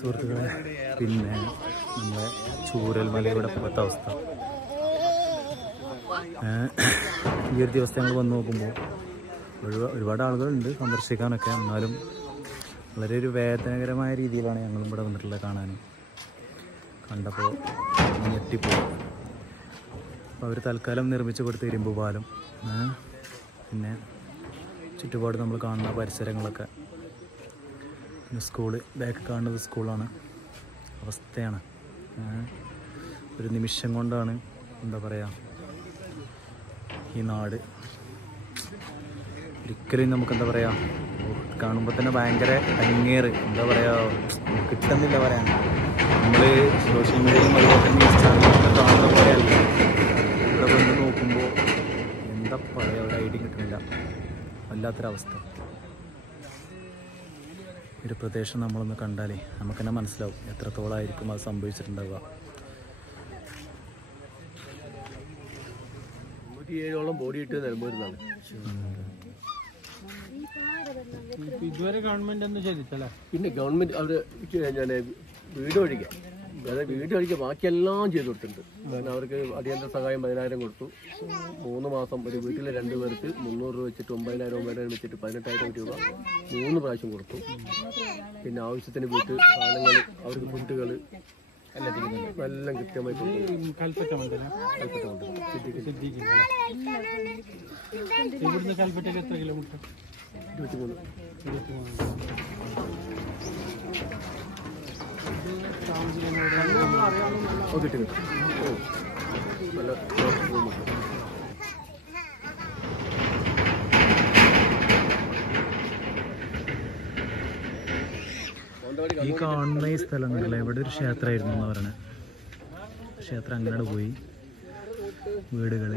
സുഹൃത്തുക്കളെ, പിന്നെ നമ്മുടെ ചൂരൽമലയുടെ ഇപ്പോഴത്തെ അവസ്ഥ ഈ ഒരു ദിവസം ഞങ്ങൾ വന്ന് നോക്കുമ്പോൾ ഒരുപാട് ആളുകളുണ്ട് സന്ദർശിക്കാനൊക്കെ. എന്നാലും വളരെ ഒരു വേദനകരമായ രീതിയിലാണ് ഞങ്ങളും ഇവിടെ വന്നിട്ടുള്ളത്. കണ്ടപ്പോൾ ഞെട്ടിപ്പോയി. അപ്പോൾ അവർ തൽക്കാലം നിർമ്മിച്ചു കൊടുത്ത ഇരുമ്പ് പാലം, പിന്നെ ചുറ്റുപാട് നമ്മൾ കാണുന്ന പരിസരങ്ങളൊക്കെ, പിന്നെ സ്കൂള്, ബാക്ക് കാണുന്നത് സ്കൂളാണ്. അവസ്ഥയാണ്. ഒരു നിമിഷം കൊണ്ടാണ് എന്താ പറയുക ഈ നാട് ഒരിക്കലും നമുക്കെന്താ പറയുക കാണുമ്പോൾ തന്നെ ഭയങ്കര അങ്ങേറ് എന്താ പറയുക കിട്ടുന്നില്ല പറയാൻ. നമ്മൾ സോഷ്യൽ മീഡിയയിലും അതുപോലെ തന്നെ ഇൻസ്റ്റാഗ്രാമിലൊക്കെ കാണുന്ന പോലെയല്ല. ഇവിടെ വന്ന് നോക്കുമ്പോൾ എന്താ പറയുക ഒരു ഐഡിയ കിട്ടുന്നില്ല. വല്ലാത്തൊരവസ്ഥ. ഒരു പ്രദേശം നമ്മളൊന്ന് കണ്ടാലേ നമുക്ക് തന്നെ മനസ്സിലാവും എത്രത്തോളമായിരിക്കും അത് സംഭവിച്ചിട്ടുണ്ടാവുക. 107ഓളം ബോഡി ഇട്ട് നിലമ്പൂരിന്നാണ്. ഇതുവരെ ഗവൺമെന്റ് ഒന്നും ചെയ്തിട്ടല്ല. പിന്നെ ഗവൺമെന്റ് അവര് ഞാൻ വീട് ഒഴിക്കുക, അതായത് വീട് ഒഴിക്കുക ബാക്കിയെല്ലാം ചെയ്തു കൊടുത്തിട്ടുണ്ട്. കാരണം അവർക്ക് അടിയന്തര സഹായം 10,000 കൊടുത്തു. 3 മാസം ഒരു വീട്ടിലെ 2 പേർക്ക് 300 രൂപ വെച്ചിട്ട് 9,000 വെച്ചിട്ട് 18,000 രൂപ 3 പ്രാവശ്യം കൊടുത്തു. പിന്നെ ആവശ്യത്തിന് വീട്ട് സാധനങ്ങൾ, അവർക്ക് ഫുഡുകൾ എല്ലാം കൃത്യമായിട്ട് കൽപ്പറ്റ മണ്ഡലം ഇവിടുന്ന് കൽപ്പറ്റയിൽ എത്ര കിലോമീറ്റർ? 23. കിട്ടും. നല്ല ഈ കാണുന്ന ഈ സ്ഥലങ്ങളിൽ ഇവിടെ ഒരു ക്ഷേത്രമായിരുന്നു എന്ന് പറയണേ. ക്ഷേത്രം അങ്ങനെയാണ് പോയി. വീടുകൾ,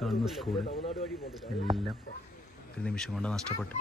കാണുന്ന സ്കൂൾ എല്ലാം ഒരു നിമിഷം കൊണ്ട് നഷ്ടപ്പെട്ടു.